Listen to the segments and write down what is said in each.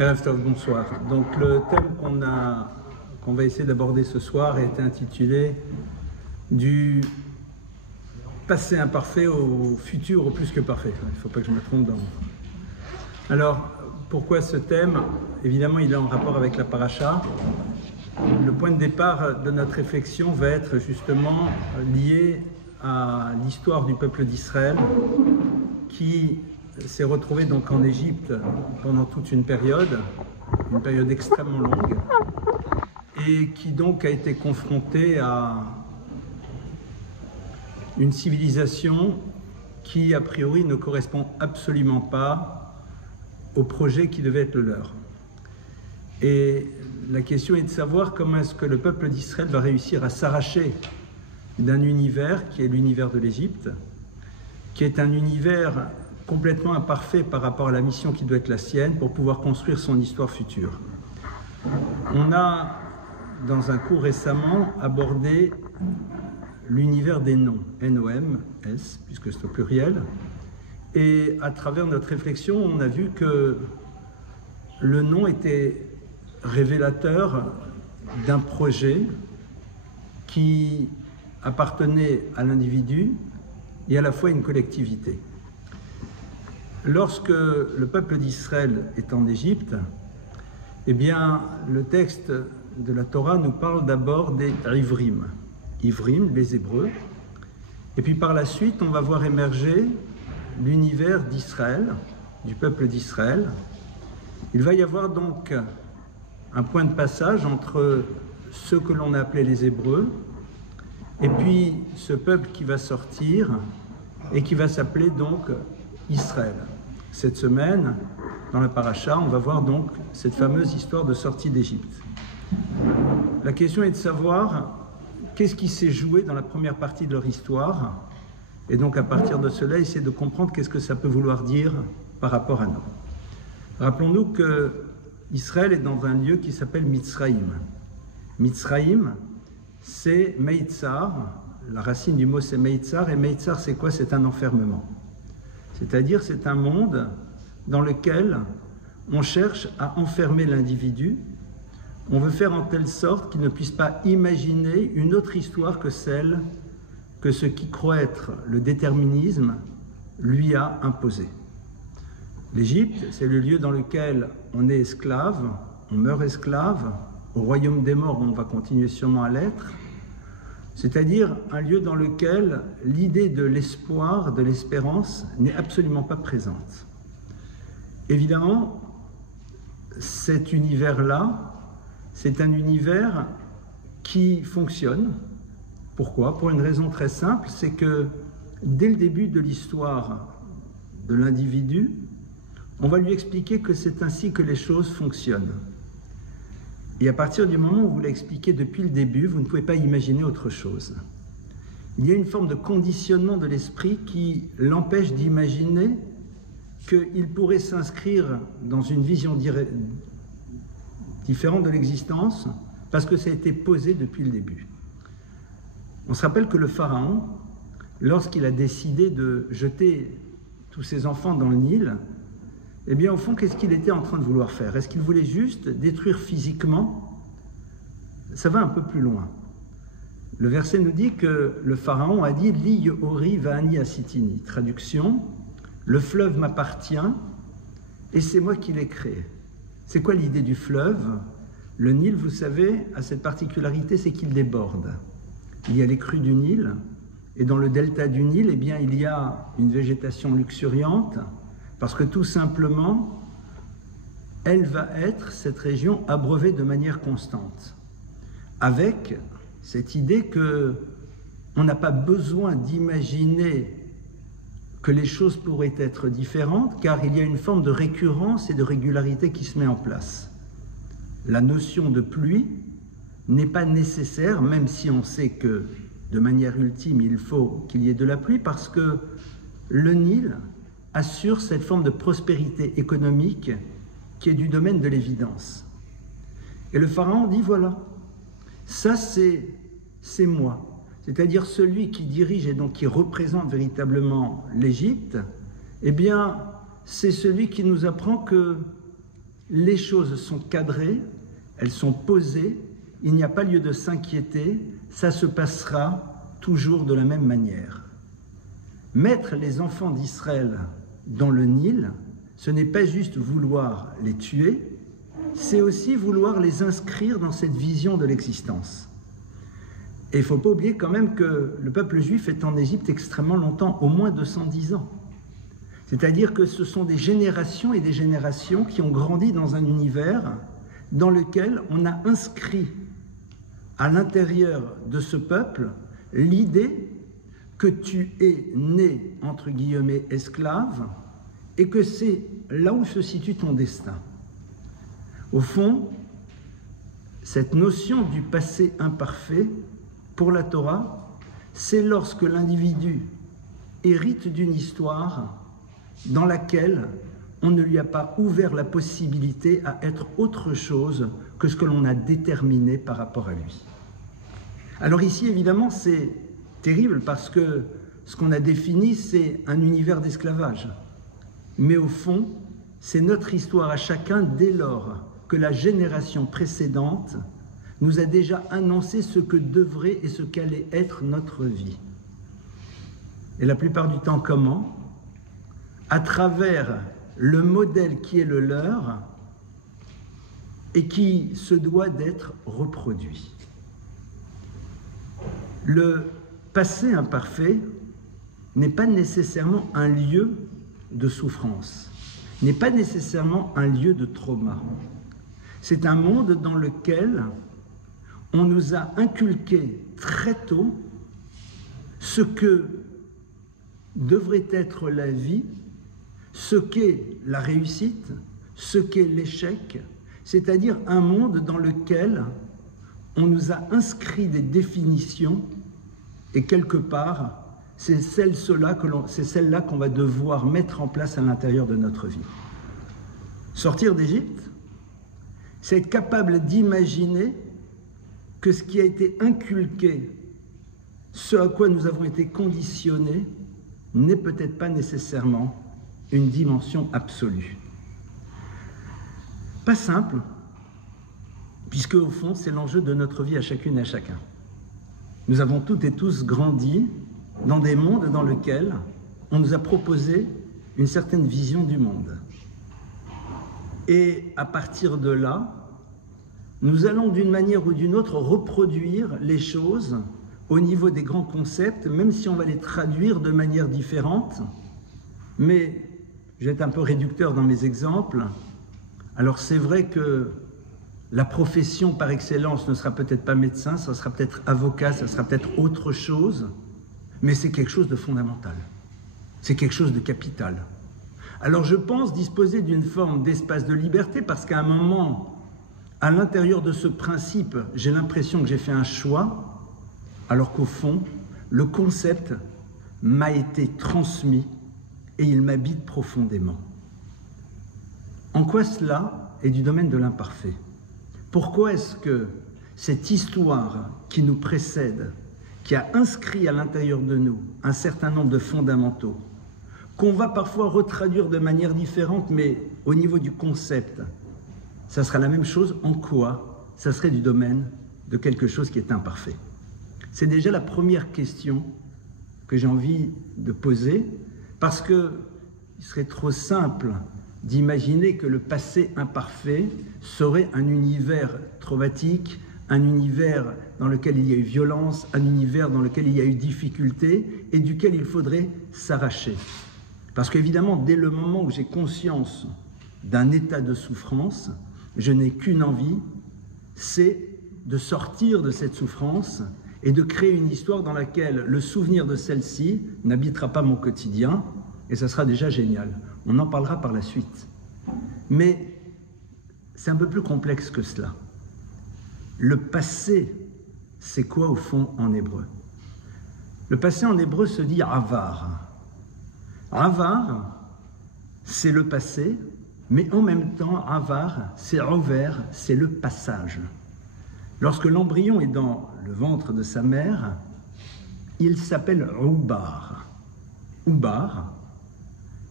Erev Tov, bonsoir. Donc le thème qu'on va essayer d'aborder ce soir est intitulé du passé imparfait au futur au plus que parfait. Il ne faut pas que je me trompe dans... Alors, pourquoi ce thème? Évidemment, il est en rapport avec la paracha. Le point de départ de notre réflexion va être justement lié à l'histoire du peuple d'Israël qui s'est retrouvé donc en Égypte pendant toute une période extrêmement longue, et qui donc a été confronté à une civilisation qui a priori ne correspond absolument pas au projet qui devait être le leur. Et la question est de savoir comment est-ce que le peuple d'Israël va réussir à s'arracher d'un univers qui est l'univers de l'Égypte, qui est un univers complètement imparfait par rapport à la mission qui doit être la sienne pour pouvoir construire son histoire future. On a, dans un cours récemment, abordé l'univers des noms, N-O-M-S, puisque c'est au pluriel, et à travers notre réflexion, on a vu que le nom était révélateur d'un projet qui appartenait à l'individu et à la fois à une collectivité. Lorsque le peuple d'Israël est en Égypte, eh bien, le texte de la Torah nous parle d'abord des Ivrim. Ivrim, les Hébreux. Et puis par la suite, on va voir émerger l'univers d'Israël, du peuple d'Israël. Il va y avoir donc un point de passage entre ceux que l'on a appelés les Hébreux et puis ce peuple qui va sortir et qui va s'appeler donc Israël. Cette semaine, dans la paracha, on va voir donc cette fameuse histoire de sortie d'Égypte. La question est de savoir qu'est-ce qui s'est joué dans la première partie de leur histoire, et donc à partir de cela, essayer de comprendre qu'est-ce que ça peut vouloir dire par rapport à nous. Rappelons-nous que Israël est dans un lieu qui s'appelle Mitzraïm. Mitzraïm, c'est Meitzar, la racine du mot c'est Meitzar, et Meitzar c'est quoi? C'est un enfermement. C'est-à-dire c'est un monde dans lequel on cherche à enfermer l'individu. On veut faire en telle sorte qu'il ne puisse pas imaginer une autre histoire que celle que ce qui croit être le déterminisme lui a imposé. L'Égypte, c'est le lieu dans lequel on est esclave, on meurt esclave. Au royaume des morts, on va continuer sûrement à l'être. C'est-à-dire un lieu dans lequel l'idée de l'espoir, de l'espérance n'est absolument pas présente. Évidemment, cet univers-là, c'est un univers qui fonctionne. Pourquoi? Pour une raison très simple, c'est que dès le début de l'histoire de l'individu, on va lui expliquer que c'est ainsi que les choses fonctionnent. Et à partir du moment où vous l'expliquez depuis le début, vous ne pouvez pas imaginer autre chose. Il y a une forme de conditionnement de l'esprit qui l'empêche d'imaginer qu'il pourrait s'inscrire dans une vision différente de l'existence parce que ça a été posé depuis le début. On se rappelle que le pharaon, lorsqu'il a décidé de jeter tous ses enfants dans le Nil, eh bien, au fond, qu'est-ce qu'il était en train de vouloir faire? Est-ce qu'il voulait juste détruire physiquement? Ça va un peu plus loin. Le verset nous dit que le pharaon a dit « Li Yehori va'ani asitini ». Traduction, le fleuve m'appartient et c'est moi qui l'ai créé. C'est quoi l'idée du fleuve? Le Nil, vous savez, a cette particularité, c'est qu'il déborde. Il y a les crues du Nil, et dans le delta du Nil, eh bien, il y a une végétation luxuriante, parce que tout simplement, elle va être, cette région, abreuvée de manière constante. Avec cette idée qu'on n'a pas besoin d'imaginer que les choses pourraient être différentes, car il y a une forme de récurrence et de régularité qui se met en place. La notion de pluie n'est pas nécessaire, même si on sait que, de manière ultime, il faut qu'il y ait de la pluie, parce que le Nil assure cette forme de prospérité économique qui est du domaine de l'évidence. Et le pharaon dit, voilà, ça c'est moi, c'est-à-dire celui qui dirige et donc qui représente véritablement l'Égypte, eh bien, c'est celui qui nous apprend que les choses sont cadrées, elles sont posées, il n'y a pas lieu de s'inquiéter, ça se passera toujours de la même manière. Mettre les enfants d'Israël dans le Nil, ce n'est pas juste vouloir les tuer, c'est aussi vouloir les inscrire dans cette vision de l'existence. Et il ne faut pas oublier quand même que le peuple juif est en Égypte extrêmement longtemps, au moins 210 ans. C'est-à-dire que ce sont des générations et des générations qui ont grandi dans un univers dans lequel on a inscrit à l'intérieur de ce peuple l'idée que tu es né, entre guillemets, esclave, et que c'est là où se situe ton destin. Au fond, cette notion du passé imparfait, pour la Torah, c'est lorsque l'individu hérite d'une histoire dans laquelle on ne lui a pas ouvert la possibilité à être autre chose que ce que l'on a déterminé par rapport à lui. Alors ici, évidemment, c'est terrible parce que ce qu'on a défini, c'est un univers d'esclavage. Mais au fond, c'est notre histoire à chacun dès lors que la génération précédente nous a déjà annoncé ce que devrait et ce qu'allait être notre vie. Et la plupart du temps, comment ? À travers le modèle qui est le leur et qui se doit d'être reproduit. Le passé imparfait n'est pas nécessairement un lieu de souffrance, n'est pas nécessairement un lieu de trauma. C'est un monde dans lequel on nous a inculqué très tôt ce que devrait être la vie, ce qu'est la réussite, ce qu'est l'échec, c'est-à-dire un monde dans lequel on nous a inscrit des définitions et quelque part, c'est celle-là qu'on va devoir mettre en place à l'intérieur de notre vie. Sortir d'Égypte, c'est être capable d'imaginer que ce qui a été inculqué, ce à quoi nous avons été conditionnés, n'est peut-être pas nécessairement une dimension absolue. Pas simple, puisque au fond, c'est l'enjeu de notre vie à chacune et à chacun. Nous avons toutes et tous grandi dans des mondes dans lesquels on nous a proposé une certaine vision du monde. Et à partir de là, nous allons d'une manière ou d'une autre reproduire les choses au niveau des grands concepts, même si on va les traduire de manière différente. Mais je vais être un peu réducteur dans mes exemples. Alors c'est vrai que la profession par excellence ne sera peut-être pas médecin, ça sera peut-être avocat, ça sera peut-être autre chose, mais c'est quelque chose de fondamental. C'est quelque chose de capital. Alors je pense disposer d'une forme d'espace de liberté parce qu'à un moment, à l'intérieur de ce principe, j'ai l'impression que j'ai fait un choix, alors qu'au fond, le concept m'a été transmis et il m'habite profondément. En quoi cela est du domaine de l'imparfait ? Pourquoi est-ce que cette histoire qui nous précède, qui a inscrit à l'intérieur de nous un certain nombre de fondamentaux, qu'on va parfois retraduire de manière différente, mais au niveau du concept, ça sera la même chose, en quoi ça serait du domaine de quelque chose qui est imparfait? C'est déjà la première question que j'ai envie de poser, parce qu'il serait trop simple d'imaginer que le passé imparfait serait un univers traumatique, un univers dans lequel il y a eu violence, un univers dans lequel il y a eu difficulté et duquel il faudrait s'arracher. Parce qu'évidemment, dès le moment où j'ai conscience d'un état de souffrance, je n'ai qu'une envie, c'est de sortir de cette souffrance et de créer une histoire dans laquelle le souvenir de celle-ci n'habitera pas mon quotidien, et ça sera déjà génial. On en parlera par la suite. Mais c'est un peu plus complexe que cela. Le passé, c'est quoi au fond en hébreu? Le passé en hébreu se dit avar. Avar, c'est le passé, mais en même temps, avar, c'est ouvert, c'est le passage. Lorsque l'embryon est dans le ventre de sa mère, il s'appelle Ubar. Ubar,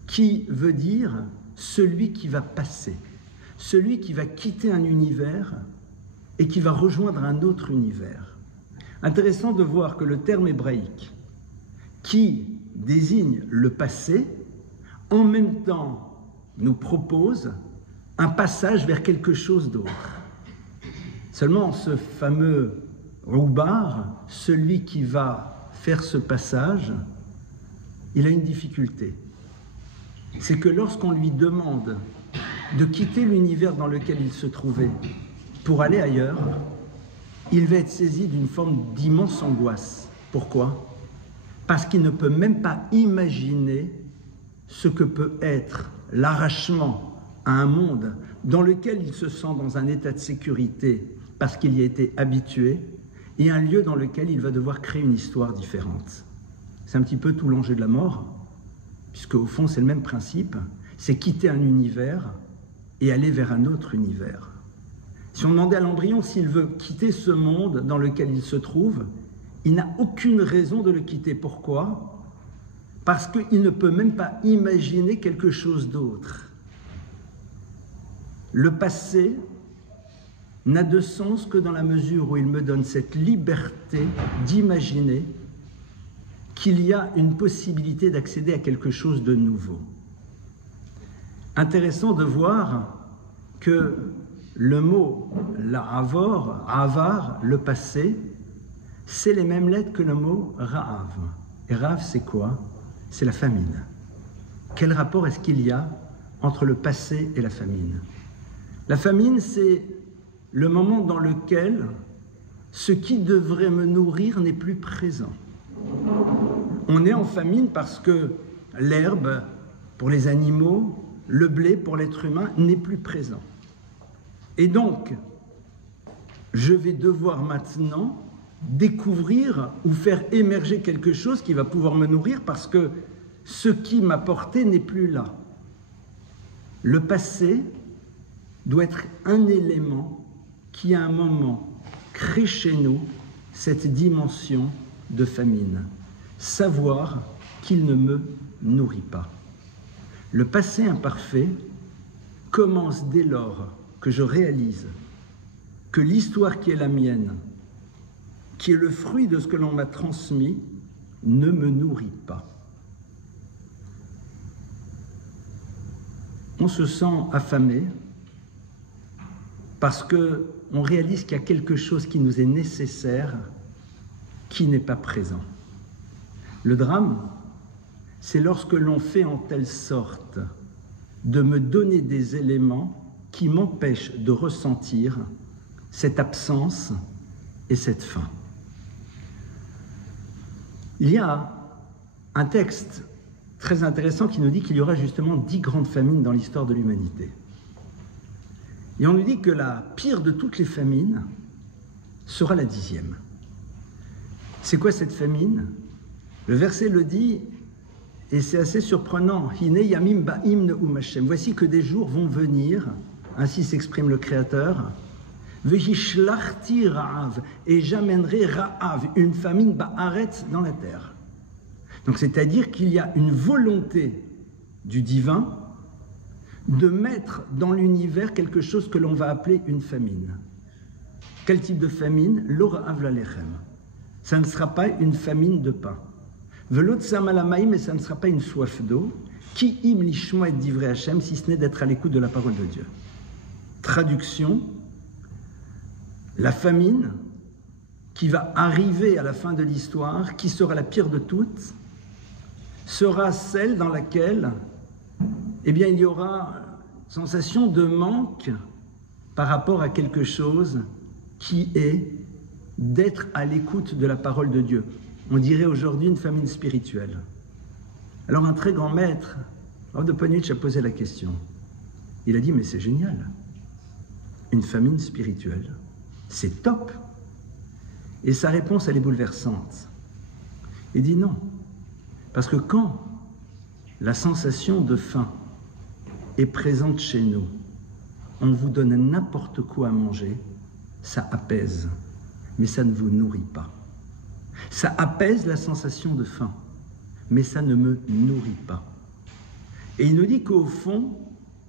qui veut dire celui qui va passer. celui qui va quitter un univers et qui va rejoindre un autre univers. Intéressant de voir que le terme hébraïque qui désigne le passé, en même temps nous propose un passage vers quelque chose d'autre. Seulement ce fameux Roubar, celui qui va faire ce passage, il a une difficulté. C'est que lorsqu'on lui demande de quitter l'univers dans lequel il se trouvait pour aller ailleurs, il va être saisi d'une forme d'immense angoisse. Pourquoi ? Parce qu'il ne peut même pas imaginer ce que peut être l'arrachement à un monde dans lequel il se sent dans un état de sécurité parce qu'il y a été habitué, et un lieu dans lequel il va devoir créer une histoire différente. C'est un petit peu tout l'enjeu de la mort, puisque au fond c'est le même principe, c'est quitter un univers et aller vers un autre univers. Si on demandait à l'embryon s'il veut quitter ce monde dans lequel il se trouve, il n'a aucune raison de le quitter. Pourquoi ? Parce qu'il ne peut même pas imaginer quelque chose d'autre. Le passé n'a de sens que dans la mesure où il me donne cette liberté d'imaginer qu'il y a une possibilité d'accéder à quelque chose de nouveau. Intéressant de voir que le mot la'avor, avar, le passé, c'est les mêmes lettres que le mot ra'av. Et ra'av, c'est quoi ? C'est la famine. Quel rapport est-ce qu'il y a entre le passé et la famine ? La famine, c'est le moment dans lequel ce qui devrait me nourrir n'est plus présent. On est en famine parce que l'herbe pour les animaux, le blé pour l'être humain n'est plus présent. Et donc, je vais devoir maintenant découvrir ou faire émerger quelque chose qui va pouvoir me nourrir parce que ce qui m'apportait n'est plus là. Le passé doit être un élément qui, à un moment, crée chez nous cette dimension de famine. Savoir qu'il ne me nourrit pas. Le passé imparfait commence dès lors que je réalise que l'histoire qui est la mienne, qui est le fruit de ce que l'on m'a transmis, ne me nourrit pas. On se sent affamé parce qu'on réalise qu'il y a quelque chose qui nous est nécessaire, qui n'est pas présent. Le drame, c'est lorsque l'on fait en telle sorte de me donner des éléments qui m'empêchent de ressentir cette absence et cette faim. Il y a un texte très intéressant qui nous dit qu'il y aura justement 10 grandes famines dans l'histoire de l'humanité. Et on nous dit que la pire de toutes les famines sera la 10e. C'est quoi cette famine ? Le verset le dit, et c'est assez surprenant. Hine yamim ba'im ne'um Hashem. Voici que des jours vont venir, ainsi s'exprime le Créateur. Vehishlachti ra'av, et j'amènerai ra'av, une famine ba'aretz dans la terre. Donc c'est-à-dire qu'il y a une volonté du divin de mettre dans l'univers quelque chose que l'on va appeler une famine. Quel type de famine ? Lo ra'av lalechem. Ça ne sera pas une famine de pain. Velot samalamaïm, mais ça ne sera pas une soif d'eau. Ki im lishma et divrei Hashem, si ce n'est d'être à l'écoute de la parole de Dieu. Traduction, la famine qui va arriver à la fin de l'histoire, qui sera la pire de toutes, sera celle dans laquelle il y aura une sensation de manque par rapport à quelque chose qui est d'être à l'écoute de la parole de Dieu. On dirait aujourd'hui une famine spirituelle. Alors un très grand maître, Rav de Ponitch, a posé la question. Il a dit, mais c'est génial. Une famine spirituelle, c'est top. Et sa réponse, elle est bouleversante. Il dit non. Parce que quand la sensation de faim est présente chez nous, on vous donne n'importe quoi à manger, ça apaise, mais ça ne vous nourrit pas. Ça apaise la sensation de faim, mais ça ne me nourrit pas. Et il nous dit qu'au fond,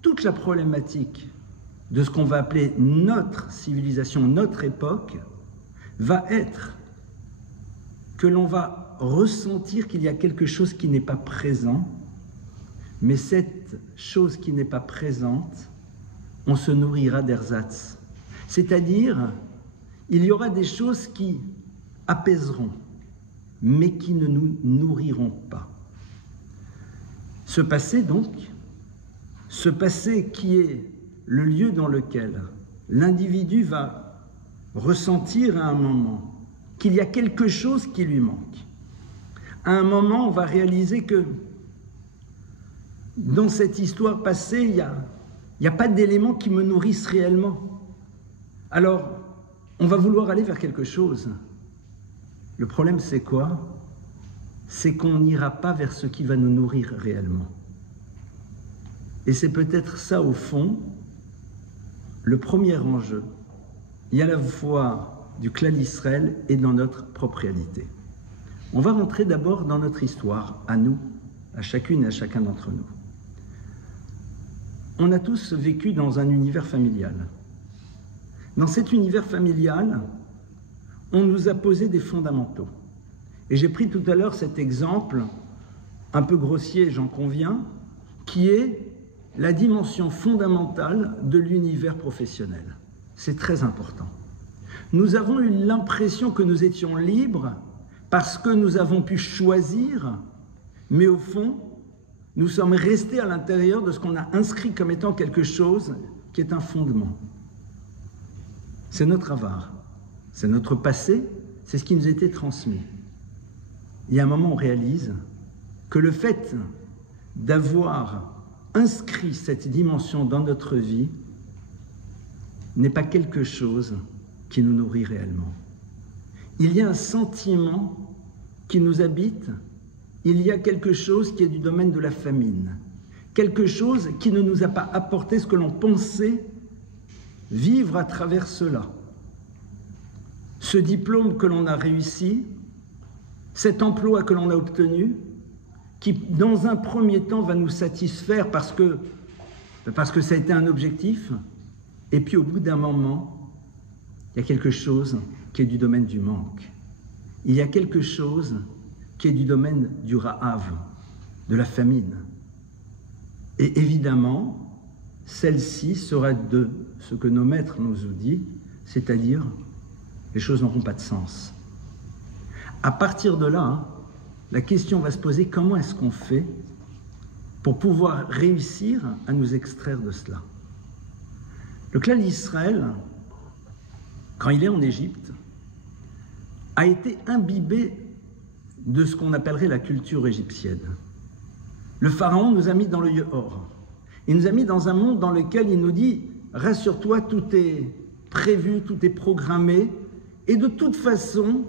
toute la problématique de ce qu'on va appeler notre civilisation, notre époque, va être que l'on va ressentir qu'il y a quelque chose qui n'est pas présent, mais cette chose qui n'est pas présente, on se nourrira d'ersatz. C'est-à-dire, il y aura des choses qui apaiseront, mais qui ne nous nourriront pas. Ce passé donc, ce passé qui est le lieu dans lequel l'individu va ressentir à un moment qu'il y a quelque chose qui lui manque. À un moment, on va réaliser que dans cette histoire passée, il n'y a pas d'éléments qui me nourrissent réellement. Alors, on va vouloir aller vers quelque chose. Le problème, c'est quoi? C'est qu'on n'ira pas vers ce qui va nous nourrir réellement. Et c'est peut-être ça, au fond, le premier enjeu. Il y a la foi du clan d'Israël et dans notre propre réalité. On va rentrer d'abord dans notre histoire, à nous, à chacune et à chacun d'entre nous. On a tous vécu dans un univers familial. Dans cet univers familial, on nous a posé des fondamentaux. Et j'ai pris tout à l'heure cet exemple, un peu grossier, j'en conviens, qui est la dimension fondamentale de l'univers professionnel. C'est très important. Nous avons eu l'impression que nous étions libres parce que nous avons pu choisir, mais au fond, nous sommes restés à l'intérieur de ce qu'on a inscrit comme étant quelque chose qui est un fondement. C'est notre avare, c'est notre passé, c'est ce qui nous était transmis. Il y a un moment où on réalise que le fait d'avoir inscrit cette dimension dans notre vie n'est pas quelque chose qui nous nourrit réellement. Il y a un sentiment qui nous habite, il y a quelque chose qui est du domaine de la famine, quelque chose qui ne nous a pas apporté ce que l'on pensait vivre à travers cela. Ce diplôme que l'on a réussi, cet emploi que l'on a obtenu, qui dans un premier temps va nous satisfaire parce que ça a été un objectif, et puis au bout d'un moment, il y a quelque chose qui est du domaine du manque. Il y a quelque chose qui est du domaine du ra'av, de la famine. Et évidemment, celle-ci sera de ce que nos maîtres nous ont dit, c'est-à-dire les choses n'auront pas de sens. À partir de là, la question va se poser, comment est-ce qu'on fait pour pouvoir réussir à nous extraire de cela? Le clan d'Israël, quand il est en Égypte, a été imbibé de ce qu'on appellerait la culture égyptienne. Le pharaon nous a mis dans le Yehor. Il nous a mis dans un monde dans lequel il nous dit « Rassure-toi, tout est prévu, tout est programmé, et de toute façon,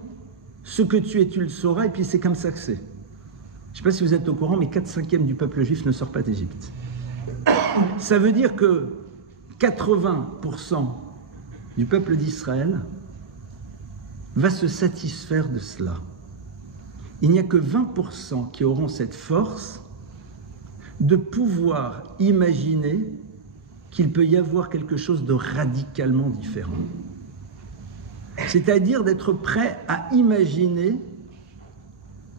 ce que tu es, tu le sauras, et puis c'est comme ça que c'est. » Je ne sais pas si vous êtes au courant, mais 4/5 du peuple juif ne sort pas d'Égypte. Ça veut dire que 80% du peuple d'Israël va se satisfaire de cela. Il n'y a que 20% qui auront cette force de pouvoir imaginer qu'il peut y avoir quelque chose de radicalement différent. C'est-à-dire d'être prêt à imaginer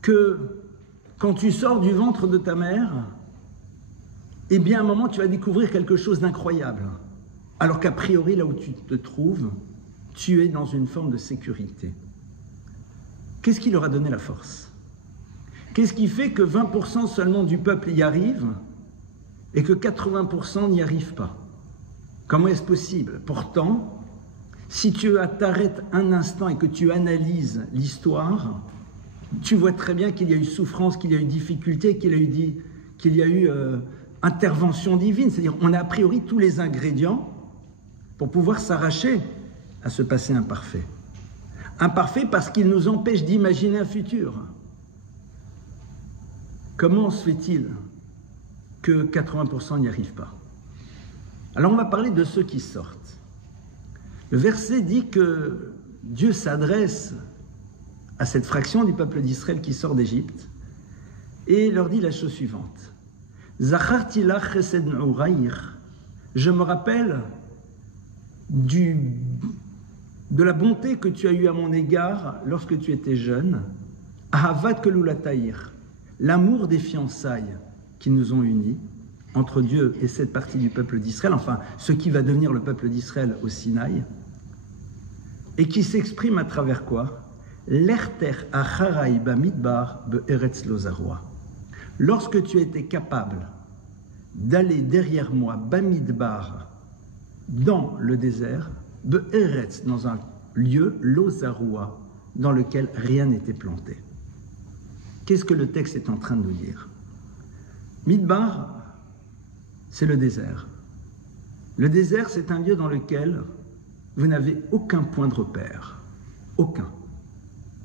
que quand tu sors du ventre de ta mère, eh bien à un moment tu vas découvrir quelque chose d'incroyable. Alors qu'a priori, là où tu te trouves, tu es dans une forme de sécurité. Qu'est-ce qui leur a donné la force? Qu'est-ce qui fait que 20% seulement du peuple y arrive et que 80% n'y arrivent pas? Comment est-ce possible? Pourtant, si tu t'arrêtes un instant et que tu analyses l'histoire, tu vois très bien qu'il y a eu souffrance, qu'il y a eu difficulté, qu'il y a eu intervention divine. C'est-à-dire on a a priori tous les ingrédients pour pouvoir s'arracher à ce passé imparfait. Imparfait parce qu'il nous empêche d'imaginer un futur. Comment se fait-il que 80% n'y arrivent pas? Alors on va parler de ceux qui sortent. Le verset dit que Dieu s'adresse à cette fraction du peuple d'Israël qui sort d'Égypte et leur dit la chose suivante. Zacharti lach chesed me'oraïr. Je me rappelle de la bonté que tu as eue à mon égard lorsque tu étais jeune, Ahavat Kelulataïr, l'amour des fiançailles qui nous ont unis entre Dieu et cette partie du peuple d'Israël, enfin ce qui va devenir le peuple d'Israël au Sinaï, et qui s'exprime à travers quoi? L'erter acharai bamidbar be'eretz lo zarua. Lorsque tu étais capable d'aller derrière moi, bamidbar, dans le désert, be'eretz, dans un lieu, lo zarua, dans lequel rien n'était planté. Qu'est-ce que le texte est en train de nous dire? Midbar, c'est le désert. Le désert, c'est un lieu dans lequel vous n'avez aucun point de repère. Aucun.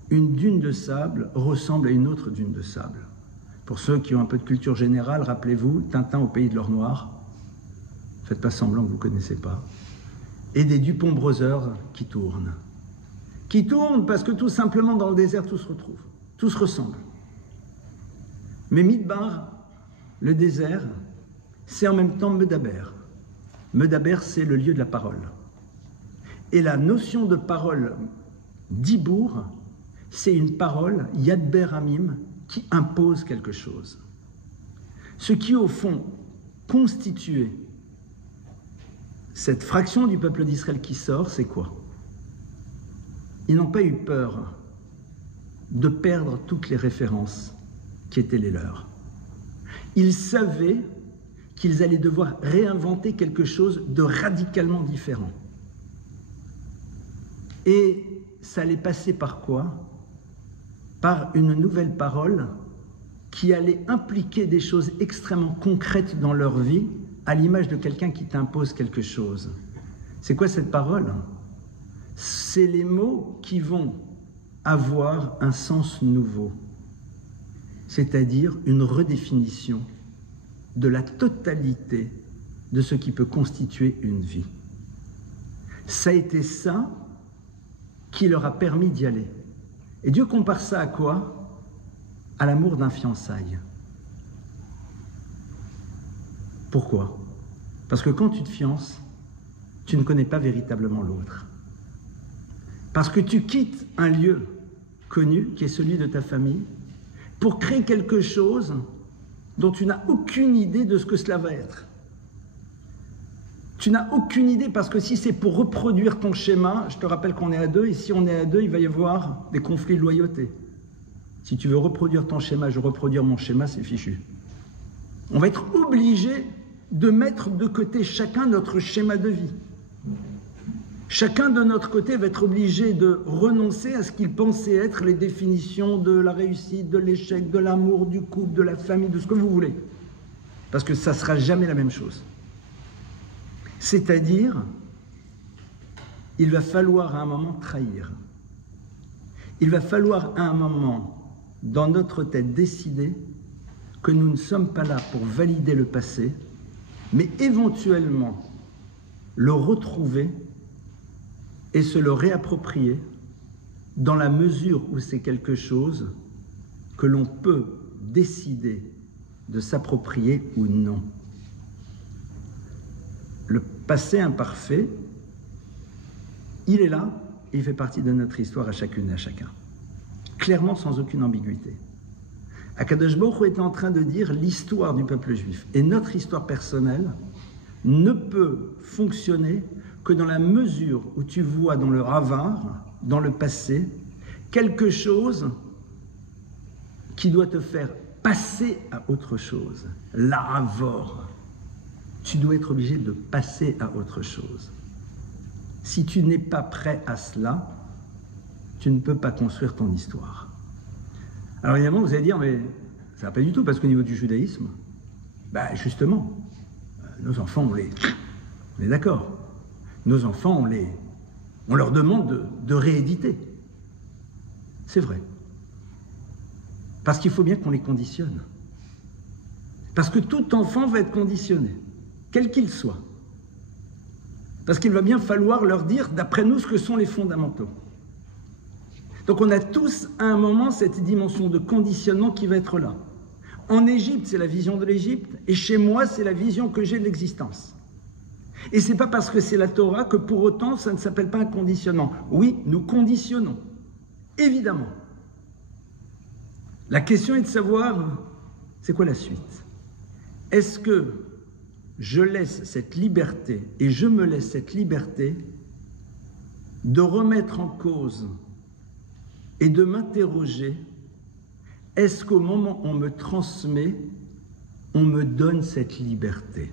Une dune de sable ressemble à une autre dune de sable. Pour ceux qui ont un peu de culture générale, rappelez-vous, Tintin au pays de l'or noir. Faites pas semblant que vous ne connaissez pas. Et des Dupont Brothers qui tournent. Qui tournent parce que tout simplement dans le désert, tout se retrouve. Tout se ressemble. Mais Midbar, le désert, c'est en même temps Medaber. Medaber, c'est le lieu de la parole. Et la notion de parole d'Ibour, c'est une parole, Yadber Amim, qui impose quelque chose. Ce qui, au fond, constituait cette fraction du peuple d'Israël qui sort, c'est quoi? Ils n'ont pas eu peur de perdre toutes les références qui étaient les leurs. Ils savaient qu'ils allaient devoir réinventer quelque chose de radicalement différent. Et ça allait passer par quoi? Par une nouvelle parole qui allait impliquer des choses extrêmement concrètes dans leur vie, à l'image de quelqu'un qui t'impose quelque chose. C'est quoi cette parole? C'est les mots qui vont avoir un sens nouveau, c'est-à-dire une redéfinition de la totalité de ce qui peut constituer une vie. Ça a été ça qui leur a permis d'y aller. Et Dieu compare ça à quoi? À l'amour d'un fiançailles. Pourquoi? Parce que quand tu te fiances, tu ne connais pas véritablement l'autre. Parce que tu quittes un lieu connu, qui est celui de ta famille, pour créer quelque chose dont tu n'as aucune idée de ce que cela va être. Tu n'as aucune idée parce que si c'est pour reproduire ton schéma, je te rappelle qu'on est à deux, et si on est à deux, il va y avoir des conflits de loyauté. Si tu veux reproduire ton schéma, je reproduire mon schéma, c'est fichu. On va être obligé de mettre de côté chacun notre schéma de vie. Chacun de notre côté va être obligé de renoncer à ce qu'il pensait être les définitions de la réussite, de l'échec, de l'amour, du couple, de la famille, de ce que vous voulez. Parce que ça ne sera jamais la même chose. C'est-à-dire, il va falloir à un moment trahir. Il va falloir à un moment, dans notre tête, décider que nous ne sommes pas là pour valider le passé, mais éventuellement le retrouver et se le réapproprier dans la mesure où c'est quelque chose que l'on peut décider de s'approprier ou non. Le passé imparfait, il est là et il fait partie de notre histoire à chacune et à chacun. Clairement, sans aucune ambiguïté. Akadosh Baruch Hu est en train de dire l'histoire du peuple juif et notre histoire personnelle ne peut fonctionner que dans la mesure où tu vois dans le ravar, dans le passé, quelque chose qui doit te faire passer à autre chose. L'avor. Tu dois être obligé de passer à autre chose. Si tu n'es pas prêt à cela, tu ne peux pas construire ton histoire. Alors évidemment, vous allez dire, mais ça ne va pas du tout, parce qu'au niveau du judaïsme, justement, nos enfants, on est d'accord. Nos enfants, on leur demande de rééditer. C'est vrai. Parce qu'il faut bien qu'on les conditionne. Parce que tout enfant va être conditionné, quel qu'il soit. Parce qu'il va bien falloir leur dire, d'après nous, ce que sont les fondamentaux. Donc on a tous, à un moment, cette dimension de conditionnement qui va être là. En Égypte, c'est la vision de l'Égypte, et chez moi, c'est la vision que j'ai de l'existence. Et ce n'est pas parce que c'est la Torah que pour autant ça ne s'appelle pas un conditionnement. Oui, nous conditionnons, évidemment. La question est de savoir, c'est quoi la suite? Est-ce que je laisse cette liberté, et je me laisse cette liberté, de remettre en cause et de m'interroger, est-ce qu'au moment où on me transmet, on me donne cette liberté?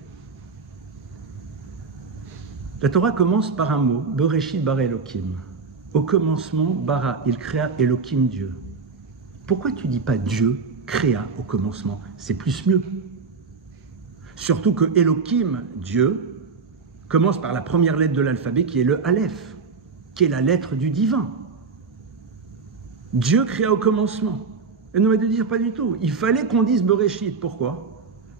La Torah commence par un mot, Bereshit bara Elokim. Au commencement, bara, il créa Elokim, Dieu. Pourquoi tu dis pas Dieu créa au commencement? C'est plus mieux. Surtout que Elokim, Dieu, commence par la première lettre de l'alphabet qui est le Aleph, qui est la lettre du divin. Dieu créa au commencement. Et nous va de dire pas du tout. Il fallait qu'on dise Bereshit. Pourquoi?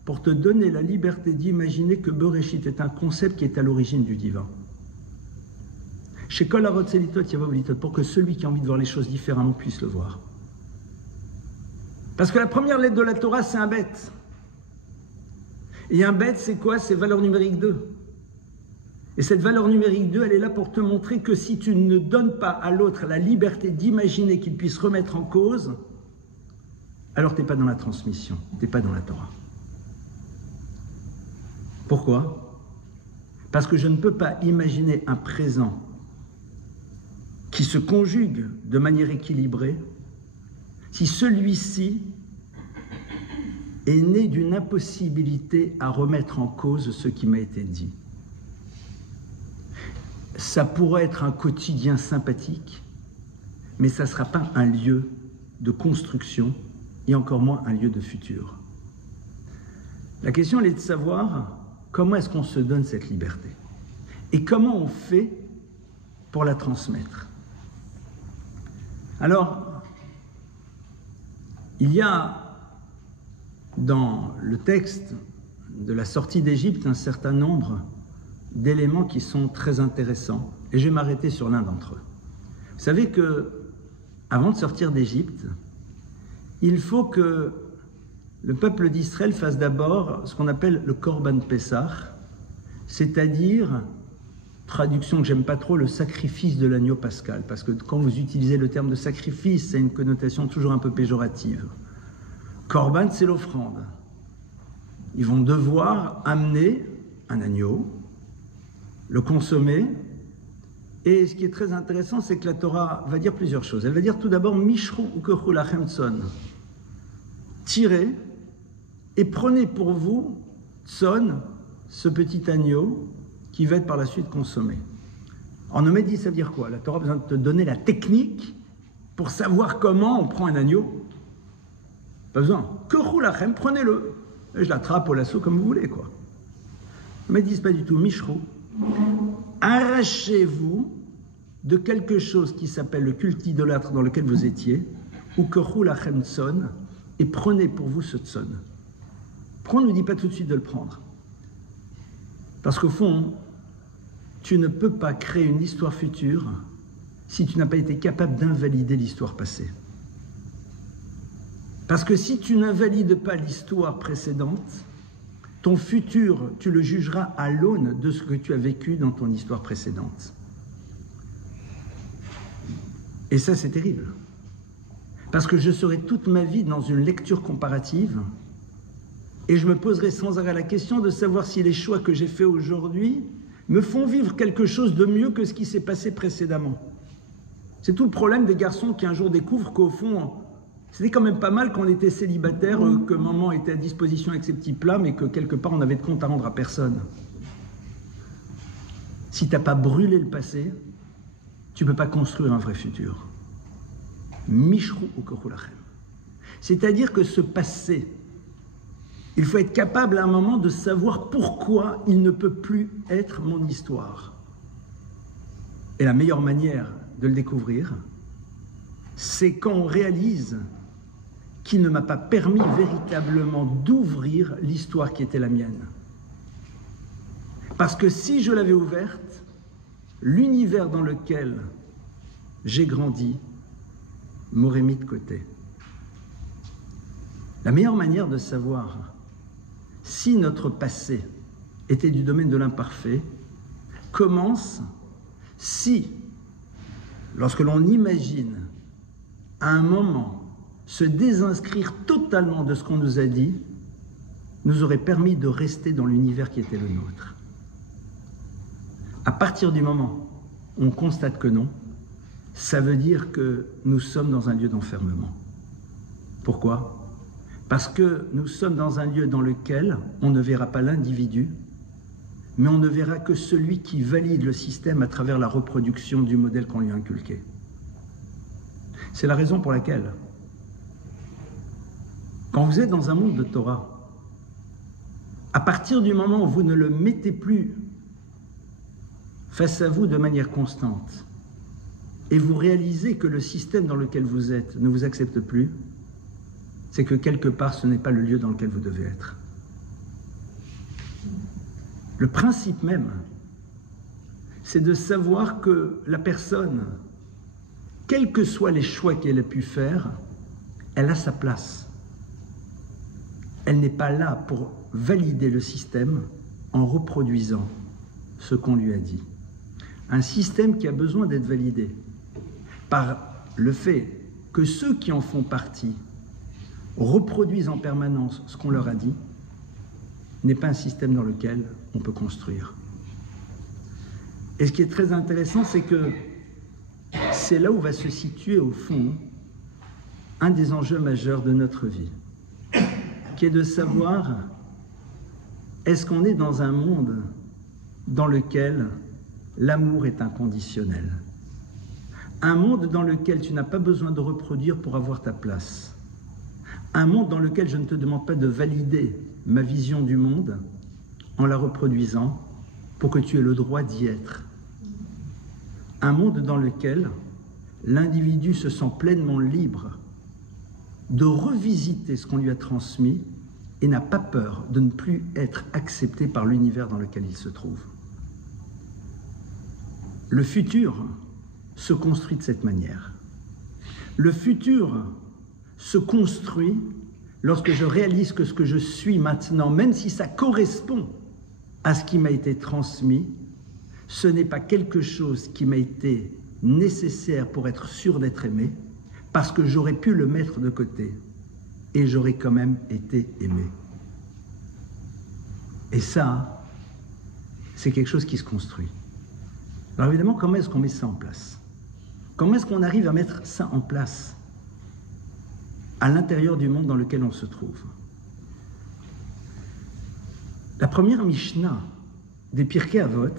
Pour te donner la liberté d'imaginer que Bereshit est un concept qui est à l'origine du divin. Chez Kol Harot Selitot, Yavavlitot, pour que celui qui a envie de voir les choses différemment puisse le voir. Parce que la première lettre de la Torah, c'est un bête. Et un bête, c'est quoi? C'est valeur numérique 2. Et cette valeur numérique 2, elle est là pour te montrer que si tu ne donnes pas à l'autre la liberté d'imaginer qu'il puisse remettre en cause, alors tu n'es pas dans la transmission, tu n'es pas dans la Torah. Pourquoi? Parce que je ne peux pas imaginer un présent qui se conjugue de manière équilibrée si celui-ci est né d'une impossibilité à remettre en cause ce qui m'a été dit. Ça pourrait être un quotidien sympathique, mais ça ne sera pas un lieu de construction et encore moins un lieu de futur. La question elle est de savoir comment est-ce qu'on se donne cette liberté et comment on fait pour la transmettre. Alors, il y a dans le texte de la sortie d'Égypte un certain nombre d'éléments qui sont très intéressants et je vais m'arrêter sur l'un d'entre eux. Vous savez que avant de sortir d'Égypte, il faut que le peuple d'Israël fasse d'abord ce qu'on appelle le Korban Pessah, c'est-à-dire, traduction que j'aime pas trop, le sacrifice de l'agneau pascal, parce que quand vous utilisez le terme de sacrifice, c'est une connotation toujours un peu péjorative. Korban, c'est l'offrande. Ils vont devoir amener un agneau, le consommer, et ce qui est très intéressant, c'est que la Torah va dire plusieurs choses. Elle va dire tout d'abord, Mishru ukechu lachem tson, tirez et prenez pour vous, tson, ce petit agneau qui va être par la suite consommé. En Omédie, ça veut dire quoi? La Torah a besoin de te donner la technique pour savoir comment on prend un agneau. Pas besoin. Kechu lachem, prenez-le. Je l'attrape au lasso comme vous voulez, quoi. Omédie, c'est pas du tout. Mishru. Arrachez-vous de quelque chose qui s'appelle le culte idolâtre dans lequel vous étiez, ou kechu lachem tson, et prenez pour vous ce tson. Pourquoi on ne nous dit pas tout de suite de le prendre? Parce qu'au fond, tu ne peux pas créer une histoire future si tu n'as pas été capable d'invalider l'histoire passée. Parce que si tu n'invalides pas l'histoire précédente, ton futur, tu le jugeras à l'aune de ce que tu as vécu dans ton histoire précédente. Et ça, c'est terrible. Parce que je serai toute ma vie dans une lecture comparative et je me poserai sans arrêt la question de savoir si les choix que j'ai faits aujourd'hui me font vivre quelque chose de mieux que ce qui s'est passé précédemment. C'est tout le problème des garçons qui un jour découvrent qu'au fond, c'était quand même pas mal qu'on était célibataire, que maman était à disposition avec ses petits plats, mais que quelque part on avait de compte à rendre à personne. Si tu n'as pas brûlé le passé, tu ne peux pas construire un vrai futur. Mishru ukechu lachem. C'est-à-dire que ce passé, il faut être capable à un moment de savoir pourquoi il ne peut plus être mon histoire. Et la meilleure manière de le découvrir, c'est quand on réalise qu'il ne m'a pas permis véritablement d'ouvrir l'histoire qui était la mienne. Parce que si je l'avais ouverte, l'univers dans lequel j'ai grandi m'aurait mis de côté. La meilleure manière de savoir si notre passé était du domaine de l'imparfait, commence si, lorsque l'on imagine à un moment se désinscrire totalement de ce qu'on nous a dit, nous aurait permis de rester dans l'univers qui était le nôtre. À partir du moment où on constate que non, ça veut dire que nous sommes dans un lieu d'enfermement. Pourquoi ? Parce que nous sommes dans un lieu dans lequel on ne verra pas l'individu, mais on ne verra que celui qui valide le système à travers la reproduction du modèle qu'on lui a inculqué. C'est la raison pour laquelle, quand vous êtes dans un monde de Torah, à partir du moment où vous ne le mettez plus face à vous de manière constante, et vous réalisez que le système dans lequel vous êtes ne vous accepte plus, c'est que quelque part ce n'est pas le lieu dans lequel vous devez être. Le principe même, c'est de savoir que la personne, quels que soient les choix qu'elle a pu faire, elle a sa place. Elle n'est pas là pour valider le système en reproduisant ce qu'on lui a dit. Un système qui a besoin d'être validé par le fait que ceux qui en font partie reproduisent en permanence ce qu'on leur a dit, n'est pas un système dans lequel on peut construire. Et ce qui est très intéressant, c'est que c'est là où va se situer au fond un des enjeux majeurs de notre vie, qui est de savoir, est-ce qu'on est dans un monde dans lequel l'amour est inconditionnel? Un monde dans lequel tu n'as pas besoin de reproduire pour avoir ta place. Un monde dans lequel je ne te demande pas de valider ma vision du monde en la reproduisant pour que tu aies le droit d'y être. Un monde dans lequel l'individu se sent pleinement libre de revisiter ce qu'on lui a transmis et n'a pas peur de ne plus être accepté par l'univers dans lequel il se trouve. Le futur se construit de cette manière. Le futur se construit lorsque je réalise que ce que je suis maintenant, même si ça correspond à ce qui m'a été transmis, ce n'est pas quelque chose qui m'a été nécessaire pour être sûr d'être aimé, parce que j'aurais pu le mettre de côté et j'aurais quand même été aimé. Et ça, c'est quelque chose qui se construit. Alors évidemment, comment est-ce qu'on met ça en place? Comment est-ce qu'on arrive à mettre ça en place à l'intérieur du monde dans lequel on se trouve? La première Mishnah des Pirkei Avot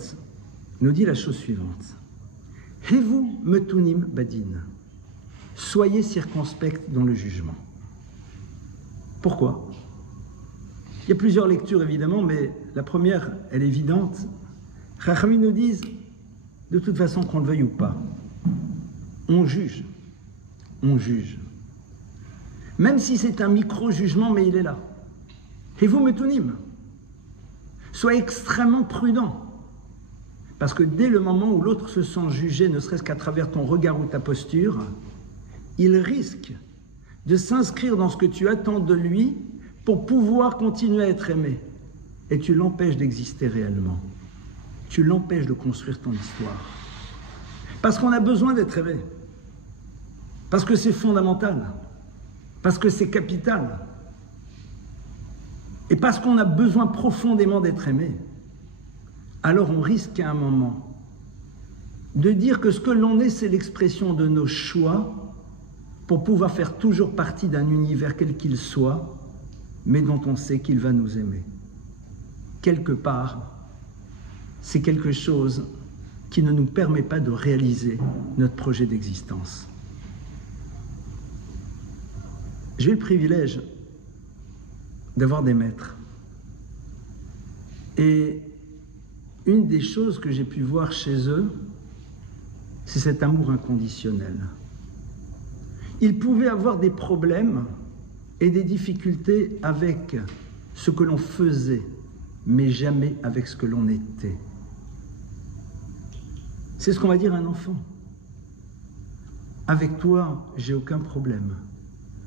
nous dit la chose suivante. Hevu metunim badin. Soyez circonspects dans le jugement. Pourquoi? Il y a plusieurs lectures évidemment, mais la première, elle est évidente. Chachamim nous disent, de toute façon qu'on le veuille ou pas, on juge. On juge. Même si c'est un micro-jugement, mais il est là. Hevu metunim. Sois extrêmement prudent. Parce que dès le moment où l'autre se sent jugé, ne serait-ce qu'à travers ton regard ou ta posture, il risque de s'inscrire dans ce que tu attends de lui pour pouvoir continuer à être aimé. Et tu l'empêches d'exister réellement. Tu l'empêches de construire ton histoire. Parce qu'on a besoin d'être aimé. Parce que c'est fondamental. Parce que c'est capital. Et parce qu'on a besoin profondément d'être aimé. Alors on risque à un moment de dire que ce que l'on est, c'est l'expression de nos choix pour pouvoir faire toujours partie d'un univers quel qu'il soit, mais dont on sait qu'il va nous aimer. Quelque part, c'est quelque chose qui ne nous permet pas de réaliser notre projet d'existence. J'ai eu le privilège d'avoir des maîtres. Et une des choses que j'ai pu voir chez eux, c'est cet amour inconditionnel. Ils pouvaient avoir des problèmes et des difficultés avec ce que l'on faisait, mais jamais avec ce que l'on était. C'est ce qu'on va dire à un enfant. Avec toi, j'ai aucun problème.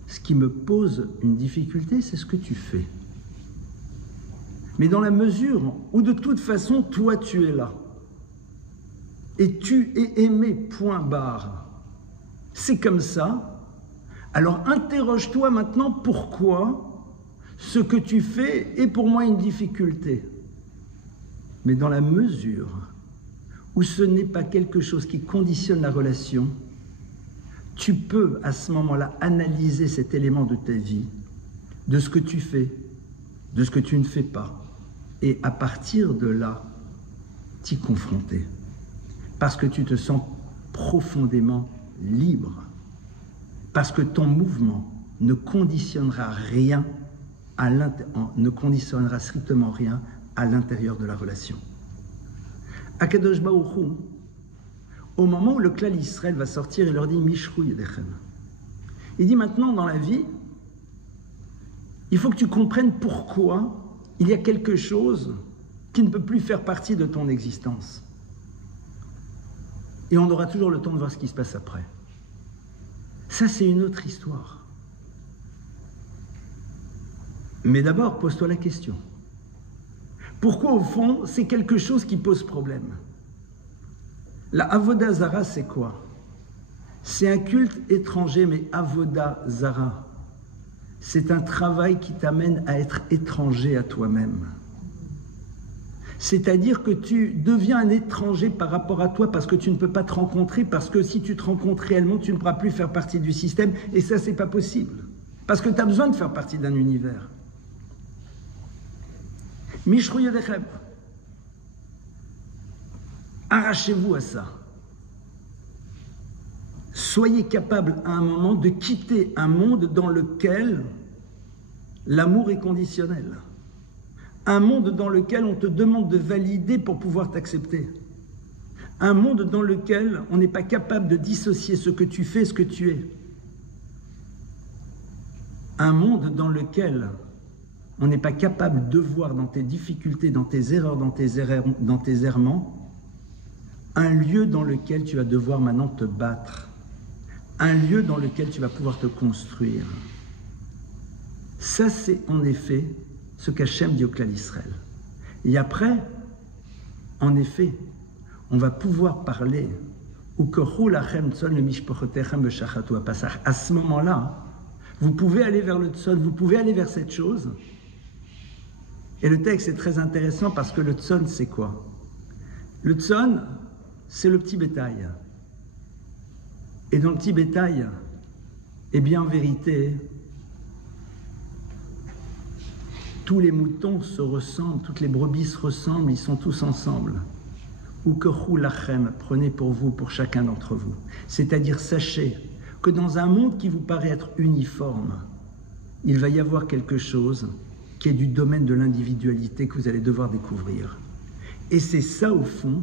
Ce qui me pose une difficulté, c'est ce que tu fais. Mais dans la mesure où de toute façon, toi, tu es là, et tu es aimé, point barre. C'est comme ça. Alors interroge-toi maintenant pourquoi ce que tu fais est pour moi une difficulté. Mais dans la mesure où ce n'est pas quelque chose qui conditionne la relation, tu peux à ce moment-là analyser cet élément de ta vie, de ce que tu fais, de ce que tu ne fais pas, et à partir de là, t'y confronter. Parce que tu te sens profondément libre. Parce que ton mouvement ne conditionnera rien ne conditionnera strictement rien à l'intérieur de la relation. Akadosh Baruch Hu, au moment où le Klal Israël va sortir, il leur dit Mishru Yedechem. Il dit maintenant dans la vie, il faut que tu comprennes pourquoi il y a quelque chose qui ne peut plus faire partie de ton existence. Et on aura toujours le temps de voir ce qui se passe après. Ça, c'est une autre histoire. Mais d'abord, pose-toi la question. Pourquoi, au fond, c'est quelque chose qui pose problème? La Avoda Zara, c'est quoi? C'est un culte étranger, mais Avoda Zara, c'est un travail qui t'amène à être étranger à toi-même. C'est-à-dire que tu deviens un étranger par rapport à toi parce que tu ne peux pas te rencontrer, parce que si tu te rencontres réellement, tu ne pourras plus faire partie du système, et ça, c'est pas possible. Parce que tu as besoin de faire partie d'un univers. Mishru Yedechem. Arrachez-vous à ça. Soyez capable à un moment de quitter un monde dans lequel l'amour est conditionnel. Un monde dans lequel on te demande de valider pour pouvoir t'accepter. Un monde dans lequel on n'est pas capable de dissocier ce que tu fais et ce que tu es. Un monde dans lequel on n'est pas capable de voir dans tes difficultés, dans tes erreurs, dans tes errements, un lieu dans lequel tu vas devoir maintenant te battre. Un lieu dans lequel tu vas pouvoir te construire. Ça, c'est en effet ce qu'Hachem dit au Klal Israël. Et après, en effet, on va pouvoir parler à ce moment-là, vous pouvez aller vers le Tson, vous pouvez aller vers cette chose. Et le texte est très intéressant parce que le Tson, c'est quoi? Le Tson, c'est le petit bétail. Et dans le petit bétail, eh bien en vérité, tous les moutons se ressemblent, toutes les brebis se ressemblent, ils sont tous ensemble. Ukechu lachem, prenez pour vous, pour chacun d'entre vous. C'est-à-dire, sachez que dans un monde qui vous paraît être uniforme, il va y avoir quelque chose qui est du domaine de l'individualité que vous allez devoir découvrir. Et c'est ça, au fond,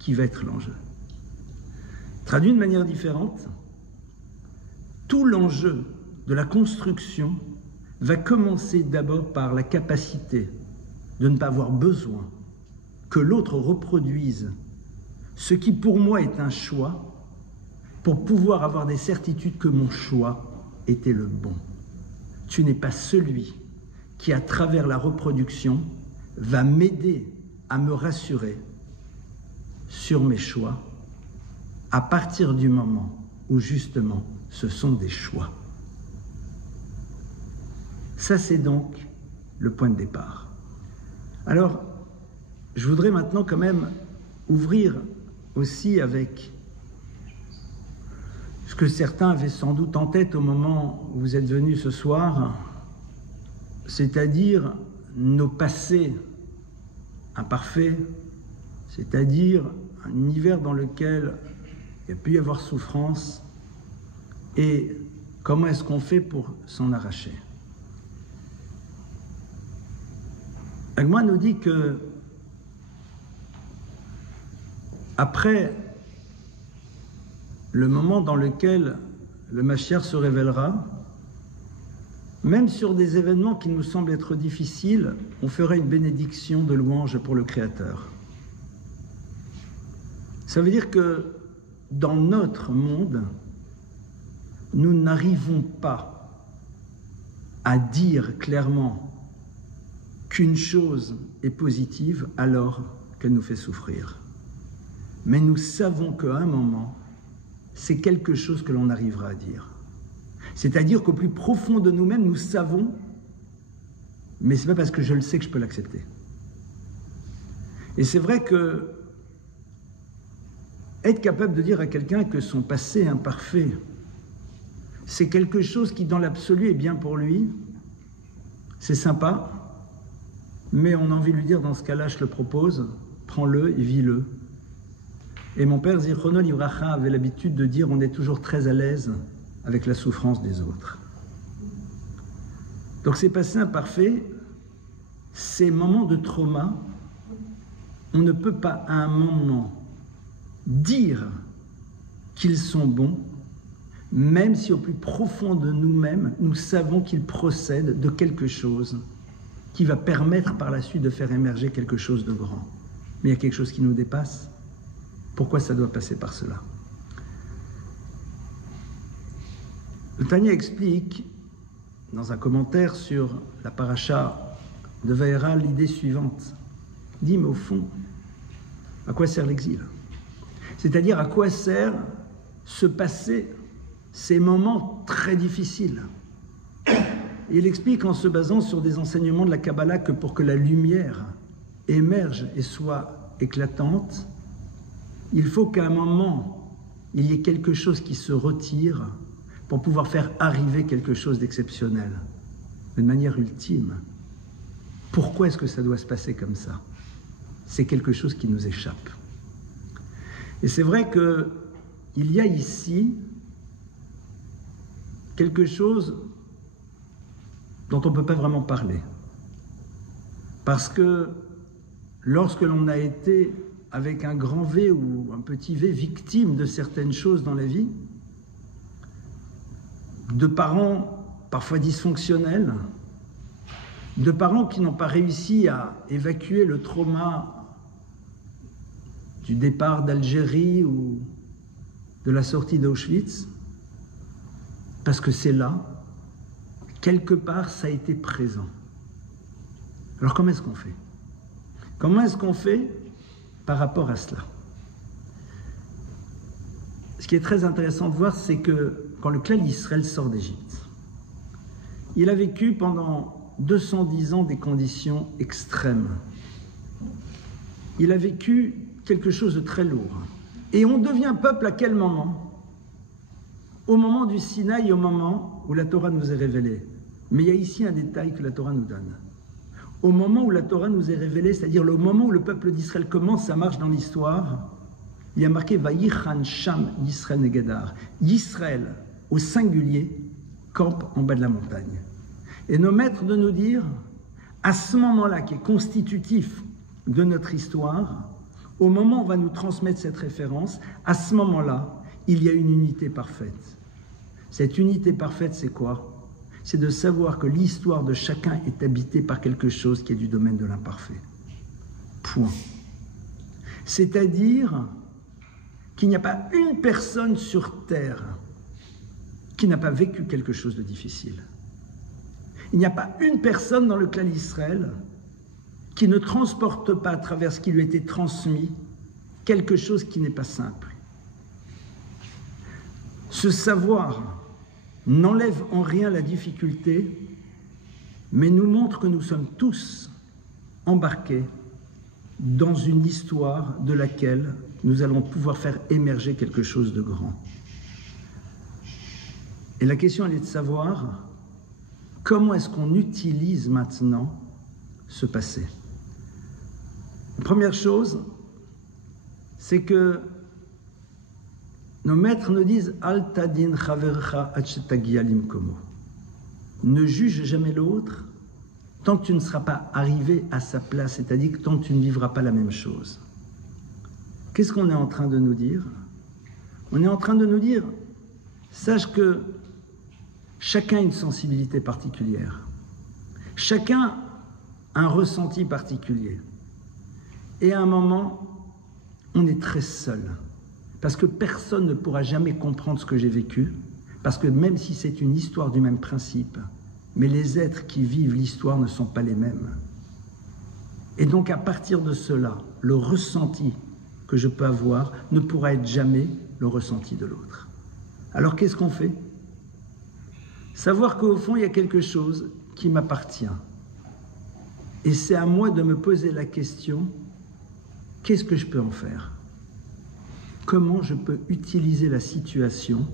qui va être l'enjeu. Traduit de manière différente, tout l'enjeu de la construction va commencer d'abord par la capacité de ne pas avoir besoin que l'autre reproduise ce qui pour moi est un choix pour pouvoir avoir des certitudes que mon choix était le bon. Tu n'es pas celui qui, à travers la reproduction, va m'aider à me rassurer sur mes choix à partir du moment où justement ce sont des choix. Ça, c'est donc le point de départ. Alors, je voudrais maintenant quand même ouvrir aussi avec ce que certains avaient sans doute en tête au moment où vous êtes venus ce soir, c'est-à-dire nos passés imparfaits, c'est-à-dire un univers dans lequel il a pu y avoir souffrance, et comment est-ce qu'on fait pour s'en arracher? Agma nous dit que après le moment dans lequel le Mashiach se révélera, même sur des événements qui nous semblent être difficiles, on fera une bénédiction de louange pour le Créateur. Ça veut dire que dans notre monde, nous n'arrivons pas à dire clairement qu'une chose est positive alors qu'elle nous fait souffrir. mais nous savons qu'à un moment, c'est quelque chose que l'on arrivera à dire. C'est-à-dire qu'au plus profond de nous-mêmes, nous savons, mais ce n'est pas parce que je le sais que je peux l'accepter. Et c'est vrai que être capable de dire à quelqu'un que son passé est imparfait, c'est quelque chose qui, dans l'absolu, est bien pour lui, c'est sympa, mais on a envie de lui dire, dans ce cas-là, je le propose, prends-le et vis-le. Et mon père, Zichrono Livracha, avait l'habitude de dire, on est toujours très à l'aise avec la souffrance des autres. Donc ces passés imparfaits, ces moments de trauma, on ne peut pas à un moment dire qu'ils sont bons, même si au plus profond de nous-mêmes, nous savons qu'ils procèdent de quelque chose qui va permettre par la suite de faire émerger quelque chose de grand. Mais il y a quelque chose qui nous dépasse. Pourquoi ça doit passer par cela? Le Tanya explique, dans un commentaire sur la paracha de Vaïra, l'idée suivante. Il dit, mais au fond, à quoi sert l'exil? C'est-à-dire, à quoi sert ce passé, ces moments très difficiles? Et il explique en se basant sur des enseignements de la Kabbalah que pour que la lumière émerge et soit éclatante, il faut qu'à un moment, il y ait quelque chose qui se retire pour pouvoir faire arriver quelque chose d'exceptionnel, de manière ultime. Pourquoi est-ce que ça doit se passer comme ça? C'est quelque chose qui nous échappe. Et c'est vrai qu'il y a ici quelque chose dont on ne peut pas vraiment parler. Parce que lorsque l'on a été avec un grand V ou un petit v victime de certaines choses dans la vie, de parents parfois dysfonctionnels, de parents qui n'ont pas réussi à évacuer le trauma du départ d'Algérie ou de la sortie d'Auschwitz, parce que c'est là, quelque part, ça a été présent. Alors comment est-ce qu'on fait? Comment est-ce qu'on fait par rapport à cela? Ce qui est très intéressant de voir, c'est que quand le clan d'Israël sort d'Égypte, il a vécu pendant 210 ans des conditions extrêmes. Il a vécu quelque chose de très lourd. Et on devient peuple à quel moment? Au moment du Sinaï, au moment où la Torah nous est révélée. Mais il y a ici un détail que la Torah nous donne. Au moment où la Torah nous est révélée, c'est-à-dire le moment où le peuple d'Israël commence sa marche dans l'histoire, il y a marqué Vayichan Sham Yisrael Negadar. Yisraël, au singulier, campe en bas de la montagne. Et nos maîtres de nous dire, à ce moment-là, qui est constitutif de notre histoire, au moment où on va nous transmettre cette référence, à ce moment-là, il y a une unité parfaite. Cette unité parfaite, c'est quoi? C'est de savoir que l'histoire de chacun est habitée par quelque chose qui est du domaine de l'imparfait. Point. C'est-à-dire qu'il n'y a pas une personne sur Terre qui n'a pas vécu quelque chose de difficile. Il n'y a pas une personne dans le clan d'Israël qui ne transporte pas à travers ce qui lui a été transmis quelque chose qui n'est pas simple. Ce savoir n'enlève en rien la difficulté, mais nous montre que nous sommes tous embarqués dans une histoire de laquelle nous allons pouvoir faire émerger quelque chose de grand. Et la question, elle est de savoir comment est-ce qu'on utilise maintenant ce passé. La première chose, c'est que nos maîtres nous disent Al tadin chavercha achetagi alimkomo. Ne juge jamais l'autre tant que tu ne seras pas arrivé à sa place, c'est-à-dire tant que tu ne vivras pas la même chose. Qu'est-ce qu'on est en train de nous dire? On est en train de nous dire, sache que chacun a une sensibilité particulière, chacun a un ressenti particulier. Et à un moment, on est très seul. Parce que personne ne pourra jamais comprendre ce que j'ai vécu, parce que même si c'est une histoire du même principe, mais les êtres qui vivent l'histoire ne sont pas les mêmes. Et donc à partir de cela, le ressenti que que je peux avoir ne pourra être jamais le ressenti de l'autre. Alors qu'est-ce qu'on fait? Savoir qu'au fond, il y a quelque chose qui m'appartient. Et c'est à moi de me poser la question, qu'est-ce que je peux en faire? Comment je peux utiliser la situation?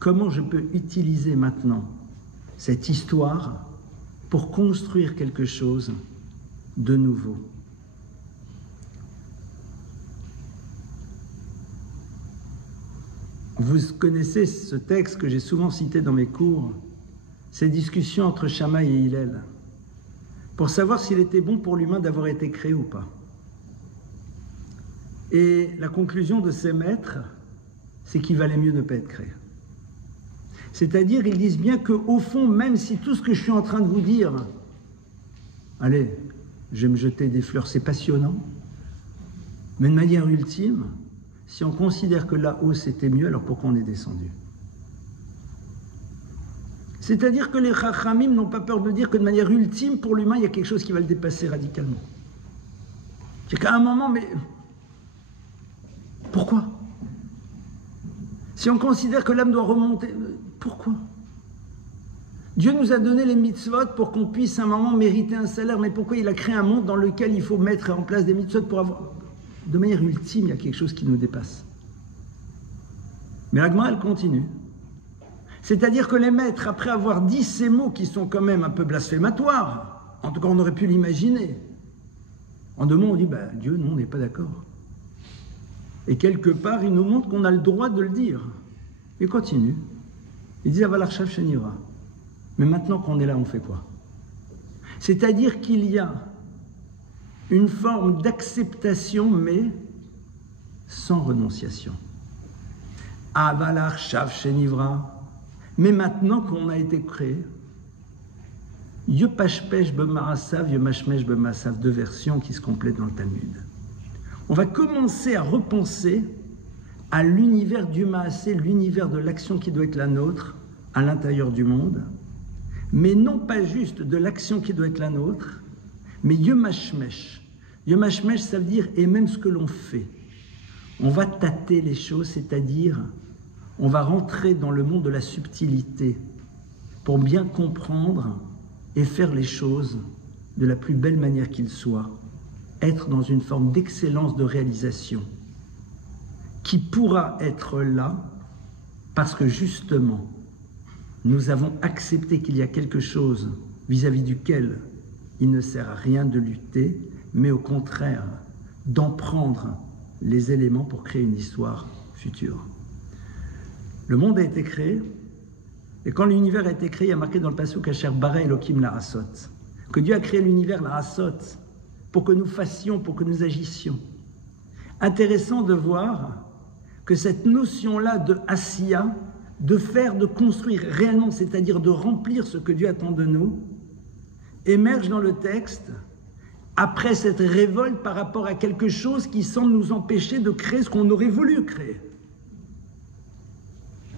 Comment je peux utiliser maintenant cette histoire pour construire quelque chose de nouveau? Vous connaissez ce texte que j'ai souvent cité dans mes cours, ces discussions entre Shammai et Hillel, pour savoir s'il était bon pour l'humain d'avoir été créé ou pas. Et la conclusion de ces maîtres, c'est qu'il valait mieux ne pas être créé. C'est-à-dire, ils disent bien qu'au fond, même si tout ce que je suis en train de vous dire, allez, je vais me jeter des fleurs, c'est passionnant, mais de manière ultime, si on considère que là-haut c'était mieux, alors pourquoi on est descendu? C'est-à-dire que les Chachamim n'ont pas peur de dire que de manière ultime, pour l'humain, il y a quelque chose qui va le dépasser radicalement. C'est qu'à un moment, mais pourquoi? Si on considère que l'âme doit remonter, pourquoi? Dieu nous a donné les mitzvot pour qu'on puisse à un moment mériter un salaire, mais pourquoi il a créé un monde dans lequel il faut mettre en place des mitzvot pour avoir... De manière ultime, il y a quelque chose qui nous dépasse. Mais la Gemara, elle continue. C'est-à-dire que les maîtres, après avoir dit ces mots qui sont quand même un peu blasphématoires, en tout cas on aurait pu l'imaginer, en deux mots on dit, Dieu, non, on n'est pas d'accord. Et quelque part, il nous montre qu'on a le droit de le dire. Il continue. Il dit, Avalarchav Shenira. Mais maintenant qu'on est là, on fait quoi? C'est-à-dire qu'il y a une forme d'acceptation, mais sans renonciation. Avalarchav Shenivra. Mais maintenant qu'on a été créé, Yepashpesh Bemarasav, Yemashmesh Bemasav, deux versions qui se complètent dans le Talmud. On va commencer à repenser à l'univers du Maasé, l'univers de l'action qui doit être la nôtre à l'intérieur du monde, mais non pas juste de l'action qui doit être la nôtre, mais Yemashmesh. Yemashmesh, ça veut dire et même ce que l'on fait. On va tâter les choses, c'est-à-dire on va rentrer dans le monde de la subtilité pour bien comprendre et faire les choses de la plus belle manière qu'il soit, être dans une forme d'excellence de réalisation qui pourra être là parce que justement nous avons accepté qu'il y a quelque chose vis-à-vis duquel il ne sert à rien de lutter, mais au contraire d'en prendre les éléments pour créer une histoire future. Le monde a été créé, et quand l'univers a été créé, il y a marqué dans le passouk Asher bara Elokim la'asot, que Dieu a créé l'univers la'asot, pour que nous fassions, pour que nous agissions. Intéressant de voir que cette notion-là de asiya, de faire, de construire réellement, c'est-à-dire de remplir ce que Dieu attend de nous, émerge dans le texte après cette révolte par rapport à quelque chose qui semble nous empêcher de créer ce qu'on aurait voulu créer.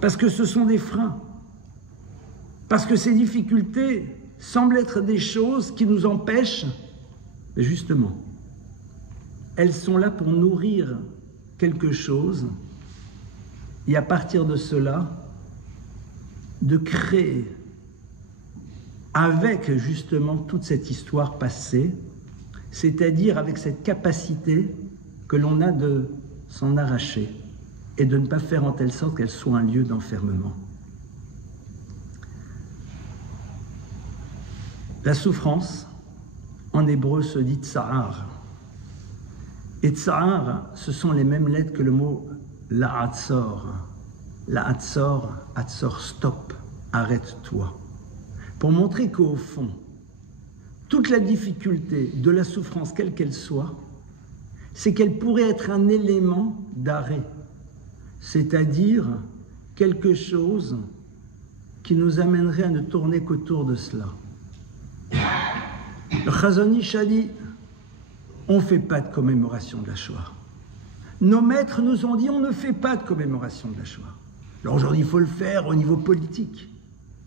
Parce que ce sont des freins. Parce que ces difficultés semblent être des choses qui nous empêchent, mais justement, elles sont là pour nourrir quelque chose et à partir de cela, de créer avec justement toute cette histoire passée, c'est-à-dire avec cette capacité que l'on a de s'en arracher et de ne pas faire en telle sorte qu'elle soit un lieu d'enfermement. La souffrance, en hébreu, se dit tsa'ar. Et tsa'ar, ce sont les mêmes lettres que le mot la'atzor. La'atzor, atzor, stop, arrête-toi. Pour montrer qu'au fond, toute la difficulté de la souffrance, quelle qu'elle soit, c'est qu'elle pourrait être un élément d'arrêt. C'est-à-dire quelque chose qui nous amènerait à ne tourner qu'autour de cela. Le Chazon Ish a dit, on ne fait pas de commémoration de la Shoah. Nos maîtres nous ont dit, on ne fait pas de commémoration de la Shoah. Alors aujourd'hui, il faut le faire au niveau politique.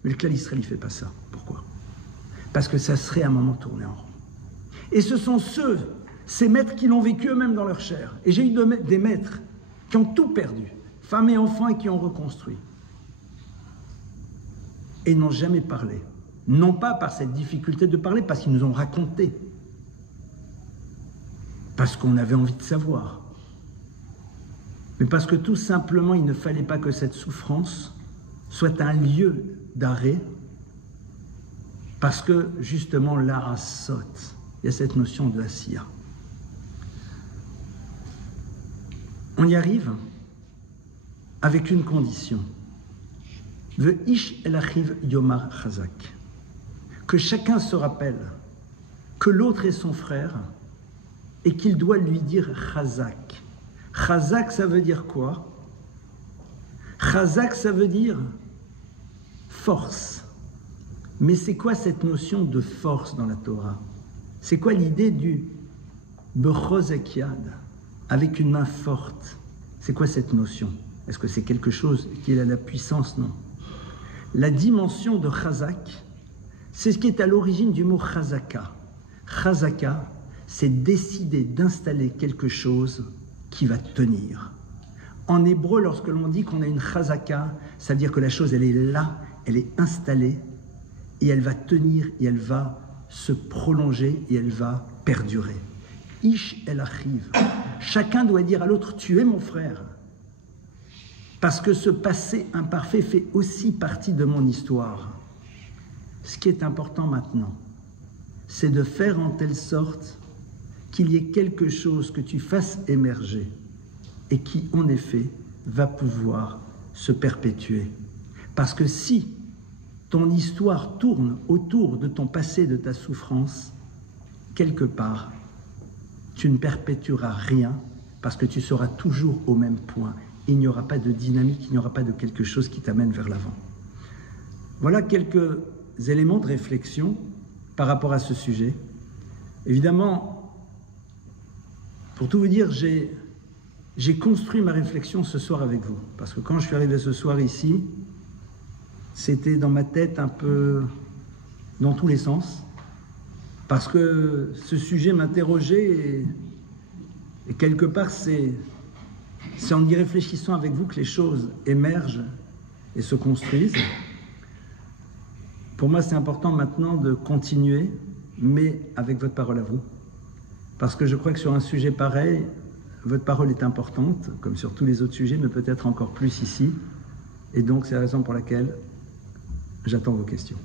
Mais le Klal Yisraël, il ne fait pas ça. Pourquoi? Parce que ça serait un moment tourné en rond. Et ce sont Ces maîtres qui l'ont vécu eux-mêmes dans leur chair. Et j'ai eu des maîtres qui ont tout perdu, femmes et enfants, et qui ont reconstruit. Et n'ont jamais parlé. Non pas par cette difficulté de parler, parce qu'ils nous ont raconté. Parce qu'on avait envie de savoir. Mais parce que tout simplement, il ne fallait pas que cette souffrance soit un lieu d'arrêt. Parce que, justement, l'ara saute. Il y a cette notion de asiya. On y arrive avec une condition. Ve'ish el achiv yomar chazak. Que chacun se rappelle que l'autre est son frère et qu'il doit lui dire chazak. Chazak, ça veut dire quoi? Chazak, ça veut dire force. Mais c'est quoi cette notion de force dans la Torah? C'est quoi l'idée du bechozek yad, avec une main forte? C'est quoi cette notion? Est-ce que c'est quelque chose qui a la puissance? Non. La dimension de chazak, c'est ce qui est à l'origine du mot chazaka. Chazaka, c'est décider d'installer quelque chose qui va tenir. En hébreu, lorsque l'on dit qu'on a une chazaka, ça veut dire que la chose, elle est là, elle est installée, et elle va tenir, et elle va se prolonger, et elle va perdurer. Ish el achiv. Chacun doit dire à l'autre, tu es mon frère. Parce que ce passé imparfait fait aussi partie de mon histoire. Ce qui est important maintenant, c'est de faire en telle sorte qu'il y ait quelque chose que tu fasses émerger et qui, en effet, va pouvoir se perpétuer. Parce que si ton histoire tourne autour de ton passé, de ta souffrance, quelque part, tu ne perpétueras rien parce que tu seras toujours au même point. Il n'y aura pas de dynamique, il n'y aura pas de quelque chose qui t'amène vers l'avant. Voilà quelques éléments de réflexion par rapport à ce sujet. Évidemment, pour tout vous dire, j'ai construit ma réflexion ce soir avec vous. Parce que quand je suis arrivé ce soir ici, c'était dans ma tête un peu dans tous les sens. Parce que ce sujet m'interrogeait et quelque part, c'est en y réfléchissant avec vous que les choses émergent et se construisent. Pour moi, c'est important maintenant de continuer, mais avec votre parole à vous. Parce que je crois que sur un sujet pareil, votre parole est importante, comme sur tous les autres sujets, mais peut-être encore plus ici. Et donc, c'est la raison pour laquelle j'attends vos questions.